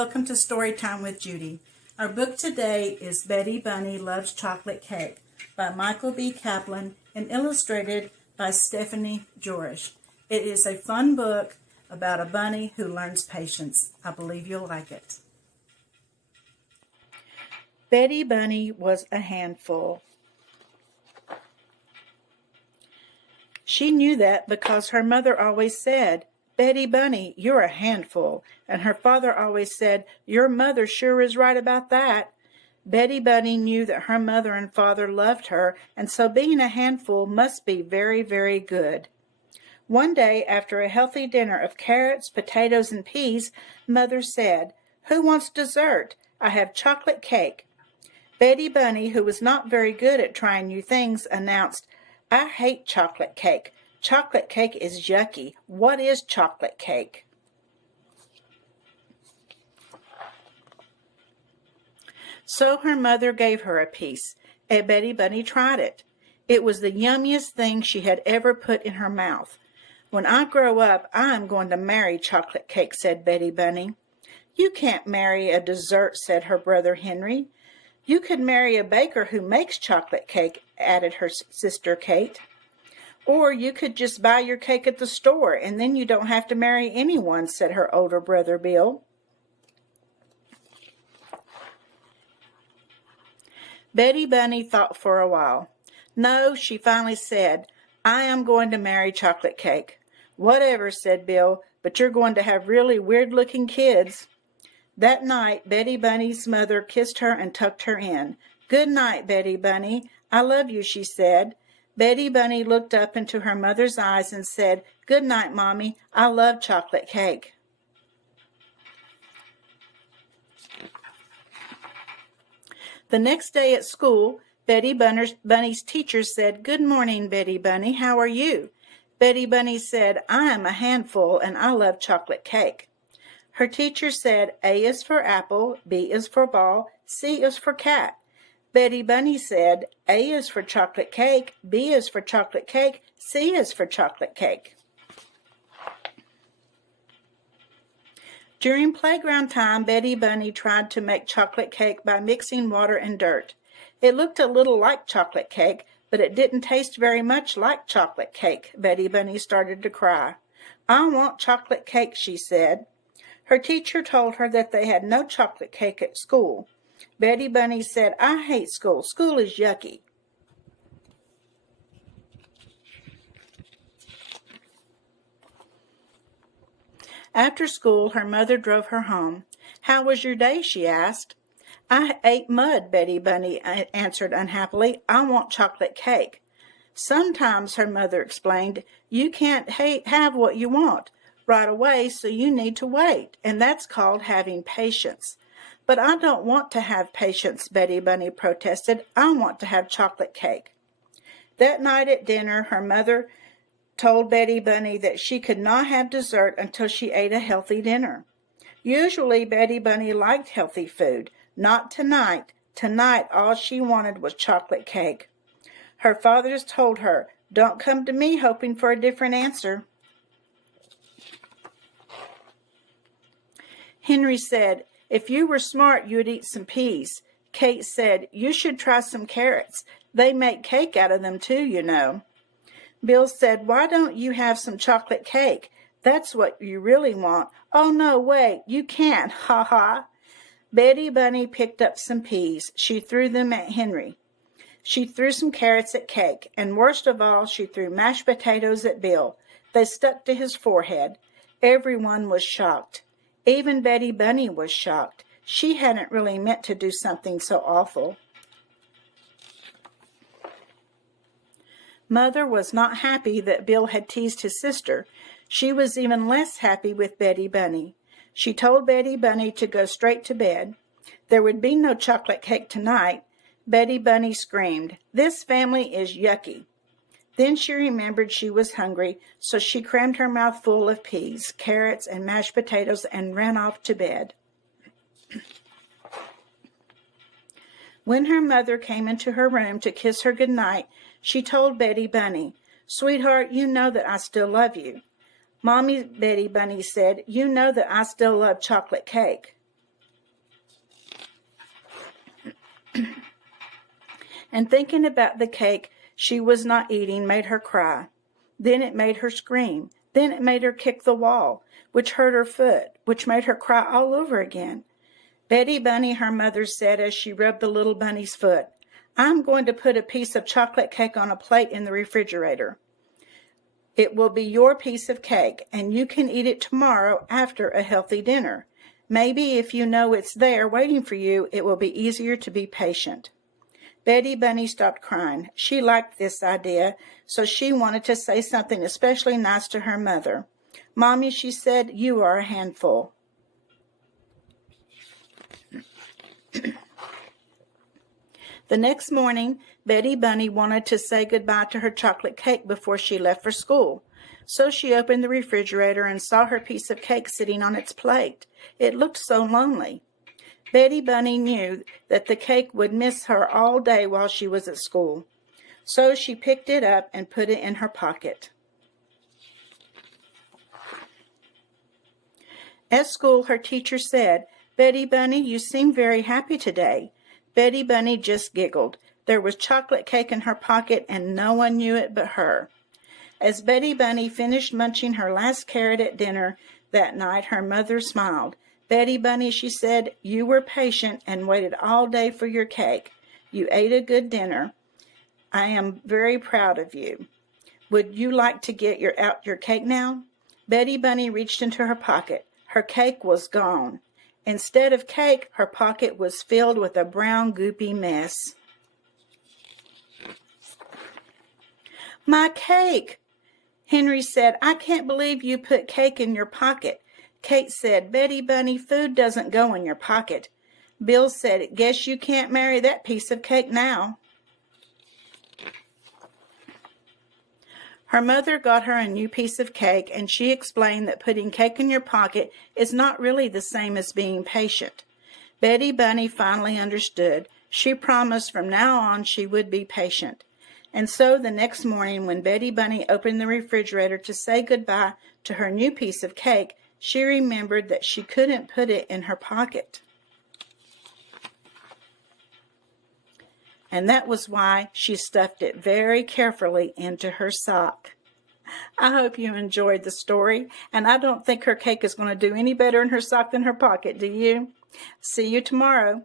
Welcome to Storytime with Judy. Our book today is Betty Bunny Loves Chocolate Cake by Michael B. Kaplan and illustrated by Stephanie Jorish. It is a fun book about a bunny who learns patience. I believe you'll like it. Betty Bunny was a handful. She knew that because her mother always said, "Betty Bunny, you're a handful," and her father always said, "Your mother sure is right about that." Betty Bunny knew that her mother and father loved her, and so being a handful must be very, very good. One day, after a healthy dinner of carrots, potatoes, and peas, Mother said, "Who wants dessert? I have chocolate cake." Betty Bunny, who was not very good at trying new things, announced, "I hate chocolate cake. Chocolate cake is yucky. What is chocolate cake?" So her mother gave her a piece, and Betty Bunny tried it. It was the yummiest thing she had ever put in her mouth. "When I grow up, I am going to marry chocolate cake," said Betty Bunny. "You can't marry a dessert," said her brother Henry. "You could marry a baker who makes chocolate cake," added her sister Kate. "Or you could just buy your cake at the store, and then you don't have to marry anyone," said her older brother Bill. Betty Bunny thought for a while. "No," she finally said, "I am going to marry chocolate cake." "Whatever," said Bill, "but you're going to have really weird-looking kids." That night, Betty Bunny's mother kissed her and tucked her in. "Good night, Betty Bunny. I love you," she said. Betty Bunny looked up into her mother's eyes and said, "Good night, Mommy. I love chocolate cake." The next day at school, Betty Bunny's teacher said, "Good morning, Betty Bunny. How are you?" Betty Bunny said, "I am a handful and I love chocolate cake." Her teacher said, "A is for apple, B is for ball, C is for cat." Betty Bunny said, "A is for chocolate cake, B is for chocolate cake, C is for chocolate cake." During playground time, Betty Bunny tried to make chocolate cake by mixing water and dirt. It looked a little like chocolate cake, but it didn't taste very much like chocolate cake. Betty Bunny started to cry. "I want chocolate cake," she said. Her teacher told her that they had no chocolate cake at school. Betty Bunny said, "I hate school. School is yucky." After school, her mother drove her home. "How was your day?" she asked. "I ate mud," Betty Bunny answered unhappily. "I want chocolate cake." "Sometimes," her mother explained, "you can't have what you want right away, so you need to wait, and that's called having patience." "But I don't want to have patience," Betty Bunny protested. "I want to have chocolate cake." That night at dinner, her mother told Betty Bunny that she could not have dessert until she ate a healthy dinner. Usually Betty Bunny liked healthy food. Not tonight. Tonight all she wanted was chocolate cake. Her father told her, "Don't come to me hoping for a different answer." Henry said, "If you were smart, you'd eat some peas." Kate said, "You should try some carrots. They make cake out of them too, you know." Bill said, "Why don't you have some chocolate cake? That's what you really want." "Oh, no, wait, you can't, ha ha." Betty Bunny picked up some peas. She threw them at Henry. She threw some carrots at Cake, and worst of all, she threw mashed potatoes at Bill. They stuck to his forehead. Everyone was shocked. Even Betty Bunny was shocked. She hadn't really meant to do something so awful. Mother was not happy that Bill had teased his sister. She was even less happy with Betty Bunny. She told Betty Bunny to go straight to bed. There would be no chocolate cake tonight. Betty Bunny screamed, "This family is yucky." Then she remembered she was hungry, so she crammed her mouth full of peas, carrots, and mashed potatoes and ran off to bed. When her mother came into her room to kiss her good night, she told Betty Bunny, "Sweetheart, you know that I still love you." "Mommy," Betty Bunny said, "you know that I still love chocolate cake." And thinking about the cake she was not eating made her cry. Then it made her scream. Then it made her kick the wall, which hurt her foot, which made her cry all over again. Betty Bunny, her mother said as she rubbed the little bunny's foot, "I'm going to put a piece of chocolate cake on a plate in the refrigerator. It will be your piece of cake, and you can eat it tomorrow after a healthy dinner. Maybe if you know it's there waiting for you, it will be easier to be patient." Betty Bunny stopped crying. She liked this idea, so she wanted to say something especially nice to her mother. "Mommy," she said, "you are a handful." The next morning, Betty Bunny wanted to say goodbye to her chocolate cake before she left for school. So she opened the refrigerator and saw her piece of cake sitting on its plate. It looked so lonely. Betty Bunny knew that the cake would miss her all day while she was at school. So she picked it up and put it in her pocket. At school, her teacher said, "Betty Bunny, you seem very happy today." Betty Bunny just giggled. There was chocolate cake in her pocket, and no one knew it but her. As Betty Bunny finished munching her last carrot at dinner that night, her mother smiled. "Betty Bunny," she said, "you were patient and waited all day for your cake. You ate a good dinner. I am very proud of you. Would you like to get out your cake now?" Betty Bunny reached into her pocket. Her cake was gone. Instead of cake, her pocket was filled with a brown, goopy mess. "My cake!" Henry said, "I can't believe you put cake in your pocket." Kate said, "Betty Bunny, food doesn't go in your pocket." Bill said, "Guess you can't marry that piece of cake now." Her mother got her a new piece of cake, and she explained that putting cake in your pocket is not really the same as being patient. Betty Bunny finally understood. She promised from now on she would be patient. And so the next morning, when Betty Bunny opened the refrigerator to say goodbye to her new piece of cake, she remembered that she couldn't put it in her pocket. And that was why she stuffed it very carefully into her sock. I hope you enjoyed the story, and I don't think her cake is going to do any better in her sock than her pocket, do you? See you tomorrow.